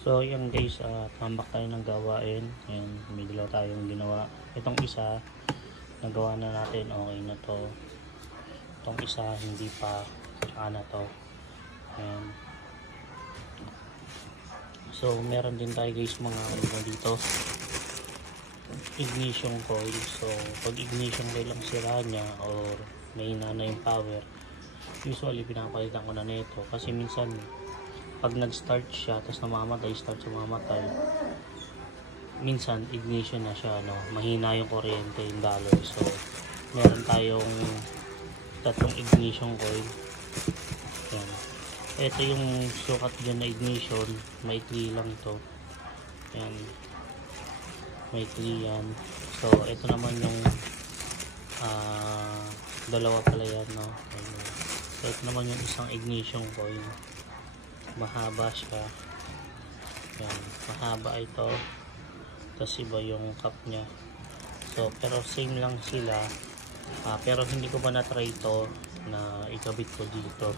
So yan guys, tambak tayo ng gawain. Ayan, may dalawa tayong ginawa. Itong isa nagawa na natin, okay na to. Itong isa hindi pa, tsaka na to. Ayan. So meron din tayo guys mga dito, ignition coil. So pag ignition coil lang sira niya or may na yung power, usually pinapalitan ko na nito kasi minsan pag nag-start siya tapos namamatay, minsan ignition na siya, no? Mahina yung kuryente, yung daloy. So meron tayong tatlong ignition coil. Yan. Ito yung sukat dyan na ignition, maikli lang to. Yan, maikli yan. So ito naman yung dalawa pala yan, no? So ito naman yung isang ignition coil, mahaba siya. Yan, mahaba ito, tapos iba yung cap nya. So pero same lang sila, pero hindi ko pa na-try ito na ikabit ko dito,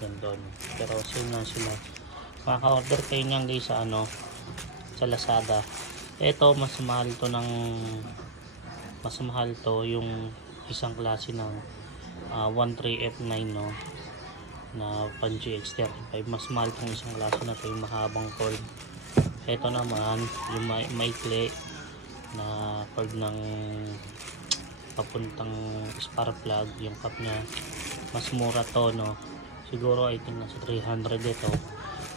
yan doon. Pero same lang sila. Makaka-order kayo niyan guys sa sa Lazada. Ito mas mahal to, yung isang klase ng 13F9, no, na pan GX35. Mas mahal tong isang klase na to, yung mahabang cord. Ito naman yung maikli na cord ng papuntang spark plug, yung cap nya. Mas mura to, no, siguro I think nasa 300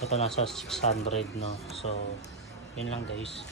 ito nasa 600, no. So yun lang guys.